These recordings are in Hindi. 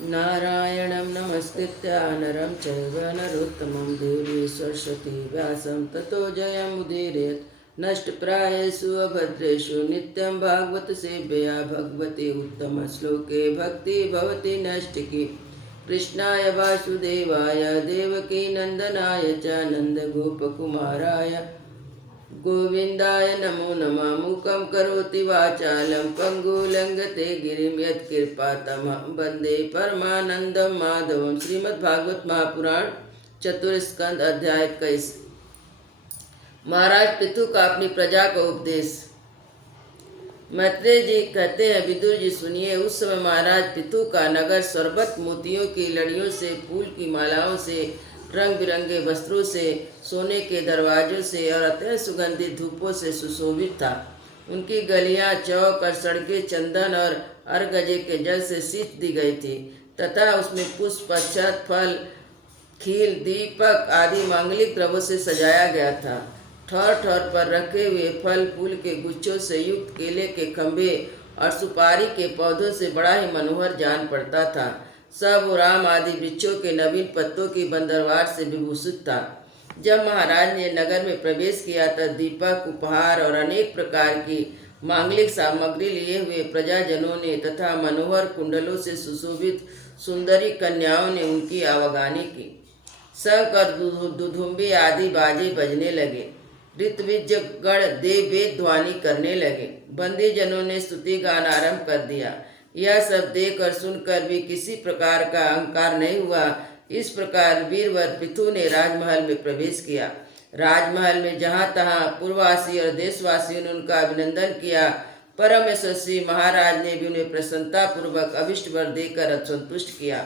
नारायणं नमस्कृत्य नरं चैव नरोत्तमं देवीं सरस्वती व्यासं ततो जयमुदीरयेत् नष्टप्रायेषु अभद्रेषु नित्यं भागवत सेव्यया भगवती उत्तमश्लोके भक्ति भवति नैष्टिकी कृष्णाय वासुदेवाय देवकी नंदनाय च नन्दगोपकुमाराय गोविंदाय नमो नमः। मूकं करोति वाचालं पंगुलंघते गिरिं यत्कृपातमहं वन्दे परमानंदं माधवं। श्रीमद्भागवत महापुराण चतुर्स्कंद अध्याय 21। महाराज पितु का अपनी प्रजा को उपदेश। मैत्रेय जी कहते हैं, विदुर जी सुनिए। उस समय महाराज पितु का नगर सर्वत मोतियों की लड़ियों से, फूल की मालाओं से, रंग बिरंगे वस्त्रों से, सोने के दरवाजों से और अत्यंत सुगंधित धूपों से सुशोभित था। उनकी गलियां, चौक और सड़कें चंदन और अर्गजे के जल से सींच दी गई थी तथा उसमें पुष्प, अक्षत, फल, खील, दीपक आदि मांगलिक द्रव्यों से सजाया गया था। ठौर ठौर पर रखे हुए फल फूल के गुच्छों से युक्त केले के खंभे और सुपारी के पौधों से बड़ा ही मनोहर जान पड़ता था। सब राम आदि वृक्षों के नवीन पत्तों की बंदरवार से विभूषित था। जब महाराज ने नगर में प्रवेश किया तब दीपक, उपहार और अनेक प्रकार की मांगलिक सामग्री लिए हुए प्रजाजनों ने तथा मनोहर कुंडलों से सुशोभित सुंदरी कन्याओं ने उनकी आवागनी की। शंख और दुधुम्बी आदि बाजे बजने लगे। ऋत्विज गण देव वेद ध्वनि करने लगे। बंदी जनों ने स्तुति गान आरंभ कर दिया। यह सब देख और सुनकर भी किसी प्रकार का अहंकार नहीं हुआ। इस प्रकार वीरवर पितु ने राजमहल में प्रवेश किया। राजमहल में जहाँ तहाँ पूर्ववासी और देशवासियों ने उनका अभिनंदन किया। परम यशस्वी महाराज ने भी उन्हें प्रसन्नता पूर्वक अभिष्ट वर देकर संतुष्ट किया।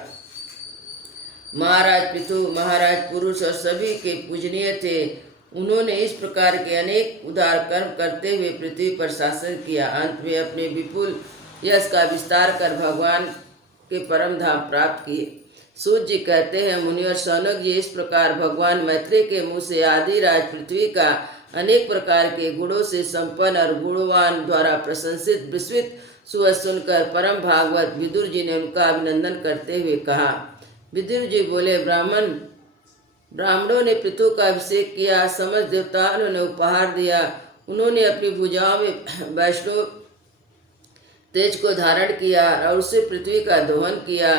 महाराज पितु महाराज पुरुष और सभी के पूजनीय थे। उन्होंने इस प्रकार के अनेक उदार कर्म करते हुए पृथ्वी पर शासन किया। अंत में अपने विपुल यश का विस्तार कर भगवान के परम धाम प्राप्त किए। सूत जी कहते हैं, मुनि और शौनक जी, इस प्रकार भगवान मैत्रेय के मुँह से आदिराज पृथ्वी का अनेक प्रकार के गुणों से संपन्न और गुणवान द्वारा प्रशंसित विस्मित सुवह सुनकर परम भागवत विदुर जी ने उनका अभिनंदन करते हुए कहा। विदुर जी बोले, ब्राह्मणों ने पृथु का अभिषेक किया। समस्त देवताओं ने उपहार दिया। उन्होंने अपनी भुजाओं में वैष्णव तेज को धारण किया और उससे पृथ्वी का दोहन किया।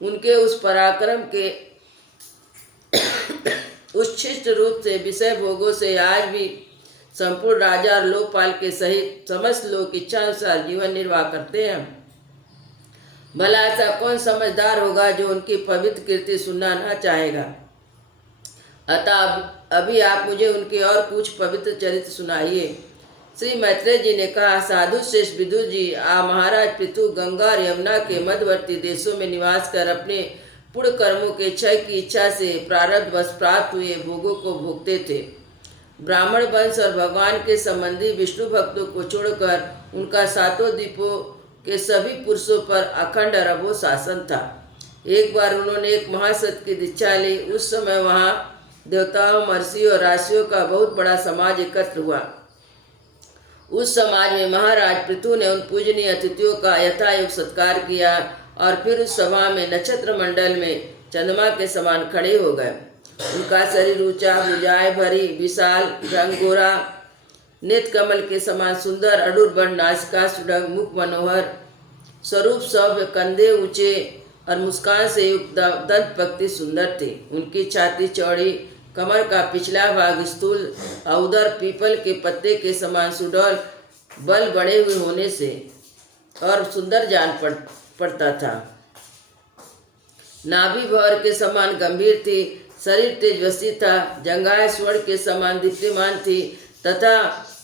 उनके उस पराक्रम के उच्छिष्ट रूप से, विषय भोगों से आज भी संपूर्ण राजा और लोकपाल के सहित समस्त लोग इच्छानुसार जीवन निर्वाह करते हैं। भला ऐसा कौन समझदार होगा जो उनकी पवित्र कीर्ति सुनना न चाहेगा। अतः अभी आप मुझे उनके और कुछ पवित्र चरित्र सुनाइए। श्री मैत्रेय जी ने कहा, साधु श्रेष्ठ विदुर जी, आप महाराज पितु गंगा और यमुना के मध्यवर्ती देशों में निवास कर अपने पुण्य कर्मों के क्षय की इच्छा से प्रारब्ध वश प्राप्त हुए भोगों को भोगते थे। ब्राह्मण वंश और भगवान के संबंधी विष्णु भक्तों को छोड़कर उनका सातों द्वीपों के सभी पुरुषों पर अखंड और अबोध शासन था। एक बार उन्होंने एक महासत की दीक्षा ली। उस समय वहाँ देवताओं, महर्षियों और राशियों का बहुत बड़ा समाज एकत्र हुआ। उस समाज में महाराज पृथु ने उन पूजनीय अतिथियों का यथायोग सत्कार किया और फिर उस सभा में नक्षत्र मंडल में चंद्रमा के समान खड़े हो गए। उनका शरीर ऊंचा, भुजाएं भरी, विशाल, रंग गोरा, नेत्र कमल के समान सुंदर, अडूर बड़, नासिका सुडंग, मुख मनोहर, स्वरूप सभ्य, कंधे ऊंचे और मुस्कान से युक्त दंत पक्ति सुंदर थे। उनकी छाती चौड़ी, कमर का पिछला भाग स्थूल, उदर पीपल के पत्ते के समान सुडौल, बल बढ़े हुए होने से और सुंदर जान पड़ता था। नाभि भौर के समान गंभीर थी। शरीर तेजस्वी था। जंघाएं स्वर्ण के समान दीप्तिमान थी तथा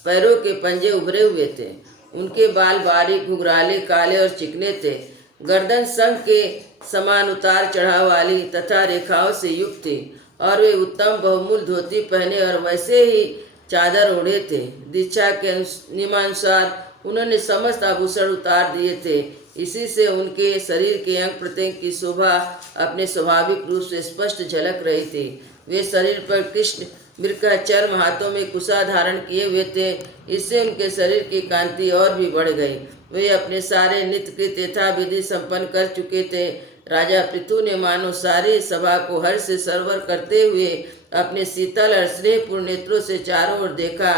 पैरों के पंजे उभरे हुए थे। उनके बाल बारीक, घुघराले, काले और चिकने थे। गर्दन शंख के समान उतार चढ़ाव वाली तथा रेखाओं से युक्त थी और वे उत्तम बहुमूल्य धोती पहने और वैसे ही चादर ओढ़े थे। दीक्षा के नियमानुसार उन्होंने समस्त आभूषण उतार दिए थे। इसी से उनके शरीर के अंग प्रत्यंग की शोभा अपने स्वाभाविक रूप से स्पष्ट झलक रही थी। वे शरीर पर कृष्ण मृग चर्म, हाथों में कुशा धारण किए हुए थे। इससे उनके शरीर की कांति और भी बढ़ गई। वे अपने सारे नित्य कृत्य यथाविधि संपन्न कर चुके थे। राजा पृथु ने मानो सारी सभा को हर्ष से सरवर करते हुए अपने शीतल और स्नेहपूर्ण नेत्रों से चारों ओर देखा,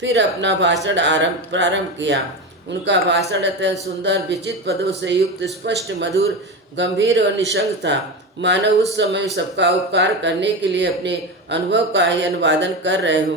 फिर अपना भाषण प्रारंभ किया। उनका भाषण अत्यंत सुंदर, विचित्र पदों से युक्त, स्पष्ट, मधुर, गंभीर और निशंक था। मानव उस समय सबका उपकार करने के लिए अपने अनुभव का ही अनुवादन कर रहे हो।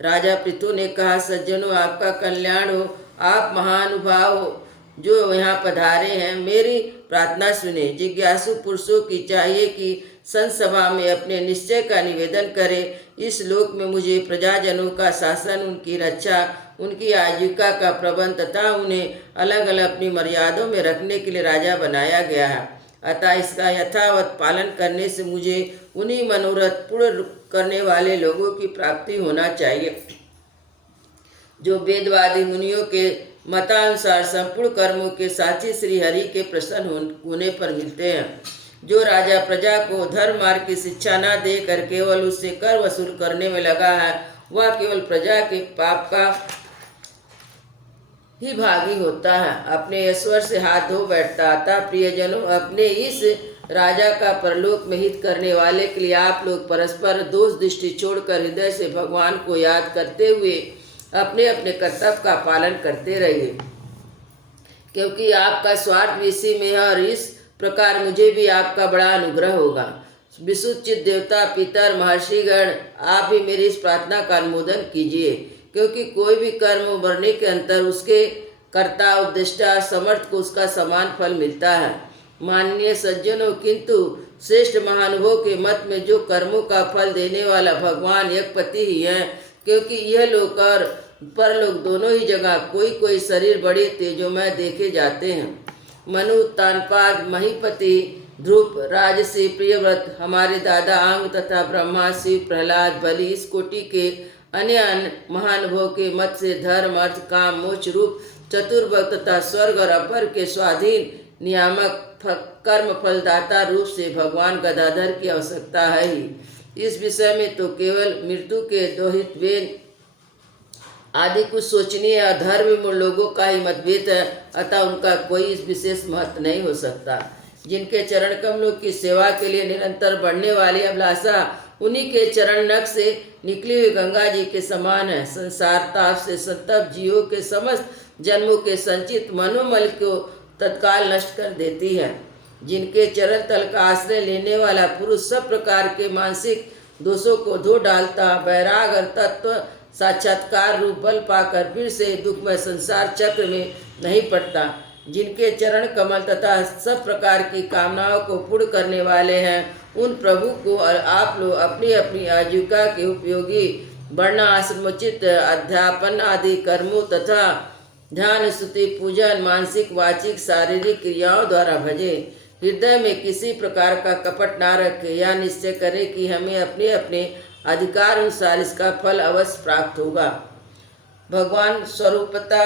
राजा पृथु ने कहा, सज्जनों, आपका कल्याण हो। आप महानुभाव हो जो यहाँ पधारे हैं, मेरी प्रार्थना सुने। जिज्ञासु पुरुषों की चाहिए कि संत सभा में अपने निश्चय का निवेदन करें। इस लोक में मुझे प्रजाजनों का शासन, उनकी रक्षा, उनकी आजीविका का प्रबंध तथा उन्हें अलग अलग अपनी मर्यादों में रखने के लिए राजा बनाया गया है। अतः इसका यथावत पालन करने से मुझे उन्हीं मनोरथ पूर्ण करने वाले लोगों की प्राप्ति होना चाहिए जो वेदवादी मुनियों के मतानुसार संपूर्ण कर्मों के साक्षी श्री हरि के प्रसन्न होने पर मिलते हैं। जो राजा प्रजा को धर्म मार्ग की शिक्षा न देकर केवल उससे कर वसूल करने में लगा है, वह केवल प्रजा के पाप का ही भागी होता है, अपने ईश्वर से हाथ धो बैठता। अतः प्रियजनों, अपने इस राजा का परलोक में हित करने वाले के लिए आप लोग परस्पर दोष दृष्टि छोड़कर हृदय से भगवान को याद करते हुए अपने अपने कर्तव्य का पालन करते रहिए, क्योंकि आपका स्वार्थ इसी में है और इस प्रकार मुझे भी आपका बड़ा अनुग्रह होगा। विशुद्ध देवता, पितर, महर्षिगण, आप भी मेरी इस प्रार्थना का अनुमोदन कीजिए, क्योंकि कोई भी कर्म मरने के अंतर उसके कर्ता, उपदेष्टा, समर्थ को उसका समान फल मिलता है। माननीय सज्जनों, किंतु श्रेष्ठ महानुभव के मत में जो कर्मों का फल देने वाला भगवान एकपति ही है, क्योंकि यह लोक और परलोक दोनों ही जगह कोई कोई शरीर बड़े तेजोमय देखे जाते हैं। मनु, तानपाद, महीपति, ध्रुव, राजसी, प्रियव्रत, हमारे दादा अंग तथा ब्रह्मा, शिव, प्रहलाद, बलि, इस कोटि के अन्य महानुभव के मत से धर्म, अर्थ, काम, मोक्ष रूप चतुर्भुज तथा स्वर्ग और अपर के स्वाधीन नियामक कर्म फलदाता रूप से भगवान गदाधर की आवश्यकता है ही। इस विषय में तो केवल मृत्यु के दोहित वेन आदि कुछ सोचनीय और धर्म लोगों का ही मतभेद है, अतः उनका कोई इस विशेष महत्व नहीं हो सकता। जिनके चरण कमलों की सेवा के लिए निरंतर बढ़ने वाली अभिलाषा उन्हीं के चरण नख से निकली हुई गंगा जी के समान है। संसार ताप से संतप्त जीवों के समस्त जन्मों के संचित मनोमल को तत्काल नष्ट कर देती है। जिनके चरण तल का आश्रय लेने वाला पुरुष सब प्रकार के मानसिक दोषों को धो डालता, वैराग और तत्व साक्षात्कार रूप बल पाकर फिर से दुखमय संसार चक्र में नहीं पड़ता। जिनके चरण कमल तथा सब प्रकार की कामनाओं को पूर्ण करने वाले हैं, उन प्रभु को और आप लोग अपनी अपनी आजीविका के उपयोगी वर्ण आश्रमोचित अध्यापन आदि कर्मों तथा ध्यान, स्तुति, पूजन, मानसिक, वाचिक, शारीरिक क्रियाओं द्वारा भजे। हृदय में किसी प्रकार का कपट ना रखे, या निश्चय करे कि हमें अपने अपने अधिकार अनुसार इसका फल अवश्य प्राप्त होगा। भगवान स्वरूपता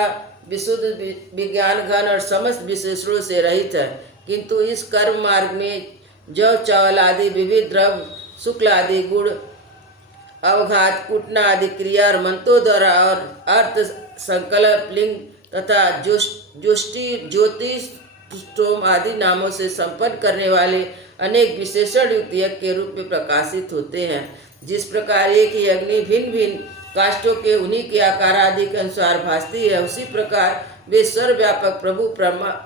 विशुद्ध विज्ञान घन और समस्त विशेषणों से रहित है, किंतु इस कर्म मार्ग में जौ, चावल आदि विविध द्रव्य, शुक्ल आदि गुण, अवघात, कुटना आदि क्रिया और मंत्रों द्वारा और अर्थ, संकल्प, लिंग तथा ज्योतिष स्टोम आदि नामों से संपन्न करने वाले अनेक विशेषण युक्त यज्ञ के रूप में प्रकाशित होते हैं। जिस प्रकार एक ही अग्नि भिन्न भिन्न काष्ठों के उन्हीं के आकार आदि के अनुसार भासती है, उसी प्रकार वे सर्वव्यापक प्रभु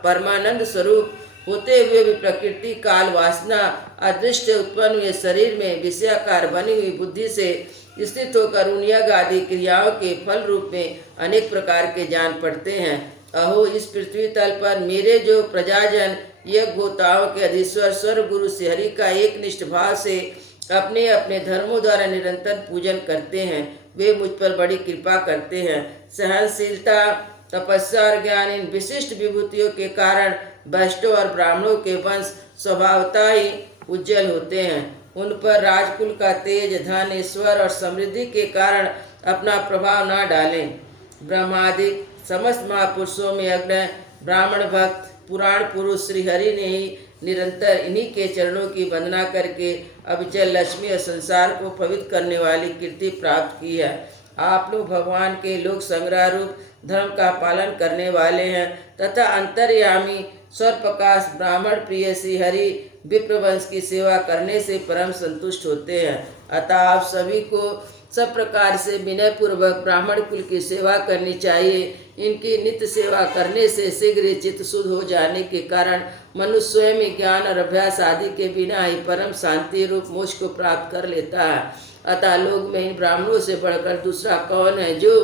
परमानंद स्वरूप होते हुए भी प्रकृति, काल, वासना, अदृष्ट उत्पन्न हुए शरीर में विषयाकार बनी हुई बुद्धि से स्थित होकर उन यज्ञ आदि क्रियाओं के फल रूप में अनेक प्रकार के जान पड़ते हैं। अहो, इस पृथ्वी तल पर मेरे जो प्रजाजन यज्ञ होताओं के अधीश्वर स्वर्ग गुरु श्री हरि का एक निष्ठ भाव से अपने अपने धर्मों द्वारा निरंतर पूजन करते हैं, वे मुझ पर बड़ी कृपा करते हैं। सहनशीलता, तपस्या और ज्ञान इन विशिष्ट विभूतियों के कारण वैष्णव और ब्राह्मणों के वंश स्वभावतः ही उज्जवल होते हैं। उन पर राजकुल का तेज, धन, ईश्वर और समृद्धि के कारण अपना प्रभाव न डालें। ब्रह्मादि समस्त महापुरुषों में अग्रय ब्राह्मण भक्त पुराण पुरुष श्री हरि ने ही निरंतर इन्हीं के चरणों की वंदना करके अविचल लक्ष्मी और संसार को पवित्र करने वाली कीर्ति प्राप्त की है। आप लोग भगवान के लोक संग्रह रूप धर्म का पालन करने वाले हैं तथा अंतर्यामी स्वर प्रकाश ब्राह्मण प्रिय श्री हरि विप्रवंश की सेवा करने से परम संतुष्ट होते हैं। अतः आप सभी को सब प्रकार से विनय पूर्वक ब्राह्मण कुल की सेवा करनी चाहिए। इनकी नित्य सेवा करने से शीघ्र ही चित्त शुद्ध हो जाने के कारण मनुष्य स्वयं ही ज्ञान और अभ्यास आदि के बिना ही परम शांति रूप मोक्ष को प्राप्त कर लेता है। अतः लोक में इन ब्राह्मणों से बढ़कर दूसरा कौन है जो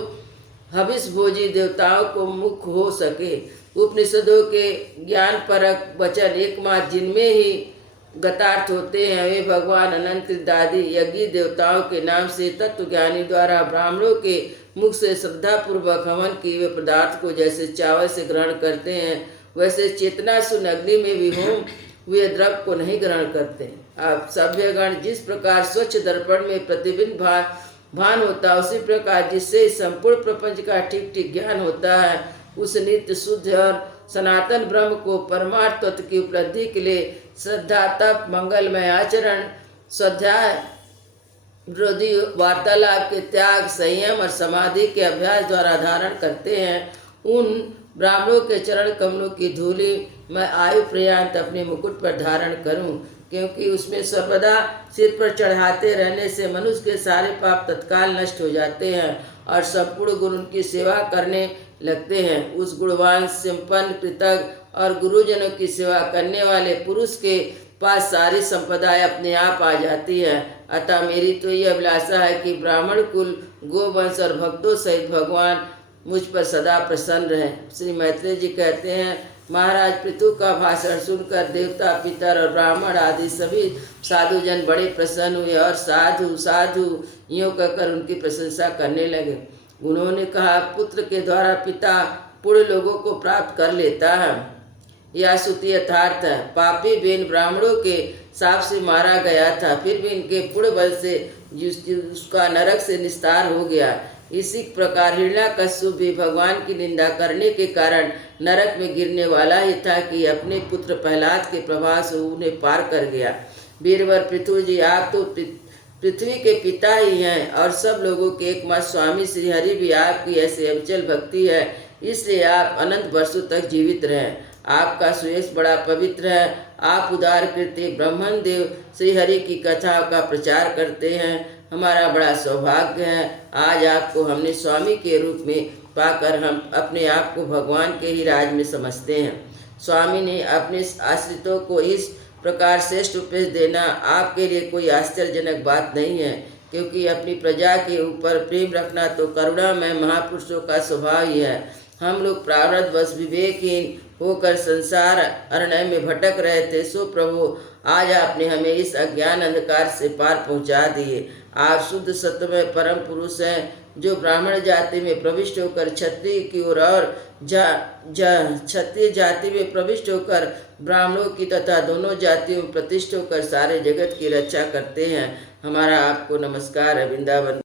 हविष भोजी देवताओं को मुख हो सके। उपनिषदों के ज्ञान परक वचन एकमात्र जिनमें ही गतार्थ होते हैं वे भगवान अनंत दादी यज्ञ देवताओं के नाम से तत्वज्ञानी द्वारा ब्राह्मणों के मुख से श्रद्धा पूर्वक हवन किए हुए पदार्थ को जैसे चावल से ग्रहण करते हैं वैसे चेतना सुन अग्नि में भी होम हुए द्रव्य को नहीं ग्रहण करते। आप सभ्यगण जिस प्रकार स्वच्छ दर्पण में प्रतिबिंब भान होता है उसी प्रकार जिससे संपूर्ण प्रपंच का ठीक ठीक ज्ञान होता है उस नित्य शुद्ध और सनातन ब्रह्म को परमार्थ तत्व की उपलब्धि के लिए श्रद्धा तप मंगलमय आचरण स्वाध्याय विरोधी वार्तालाप के त्याग संयम और समाधि के अभ्यास द्वारा धारण करते हैं। उन ब्राह्मणों के चरण कमलों की धूलि मैं आयु पर्यंत अपने मुकुट पर धारण करूं, क्योंकि उसमें सर्वदा सिर पर चढ़ाते रहने से मनुष्य के सारे पाप तत्काल नष्ट हो जाते हैं और संपूर्ण गुरु उनकी सेवा करने लगते हैं। उस गुणवान संपन्न कृतज्ञ और गुरुजनों की सेवा करने वाले पुरुष के पास सारी संपदाएं अपने आप आ जाती है। अतः मेरी तो यह अभिलाषा है कि ब्राह्मण कुल गोवंश और भक्तों सहित भगवान मुझ पर सदा प्रसन्न रहे। श्री मैत्रेय जी कहते हैं, महाराज पृथु का भाषण सुनकर देवता पितर और ब्राह्मण आदि सभी साधुजन बड़े प्रसन्न हुए और साधु साधु यूँ कहकर उनकी प्रशंसा करने लगे। उन्होंने कहा, पुत्र के द्वारा पिता पूर्ण लोगों को प्राप्त कर लेता है, यह श्रुति यथार्थ है। पापी बेन ब्राह्मणों के साप से मारा गया था, फिर भी इनके पूर्ण वंश से उसका नरक से निस्तार हो गया। इसी प्रकार हिरण्याकश्यप भी भगवान की निंदा करने के कारण नरक में गिरने वाला ही था कि अपने पुत्र प्रहलाद के प्रभाव से उन्हें पार कर गया। वीरवर पृथु जी, आप तो पृथ्वी के पिता ही हैं और सब लोगों के एकमात्र स्वामी श्री हरि भी आपकी ऐसी अविचल भक्ति है, इसलिए आप अनंत वर्षों तक जीवित रहें। आपका सुयश बड़ा पवित्र है। आप उदार कृत्य ब्रह्मण देव श्री हरि की कथा का प्रचार करते हैं। हमारा बड़ा सौभाग्य है, आज आपको हमने स्वामी के रूप में पाकर हम अपने आप को भगवान के ही राज में समझते हैं। स्वामी ने अपने आश्रितों को इस प्रकार श्रेष्ठ उपदेश देना आपके लिए कोई आश्चर्यजनक बात नहीं है, क्योंकि अपनी प्रजा के ऊपर प्रेम रखना तो करुणा में महापुरुषों का स्वभाव ही है। हम लोग प्रारब्धवश विवेकहीन होकर संसार अरण्य में भटक रहे थे, सो प्रभु आज आपने हमें इस अज्ञान अंधकार से पार पहुंचा दिए। आप शुद्ध सत्यमय परम पुरुष हैं, जो ब्राह्मण जाति में प्रविष्ट होकर क्षत्रिय की ओर और क्षत्रिय जाति में प्रविष्ट होकर ब्राह्मणों की तथा दोनों जातियों में प्रतिष्ठित होकर सारे जगत की रक्षा करते हैं। हमारा आपको नमस्कार है। वृंदावन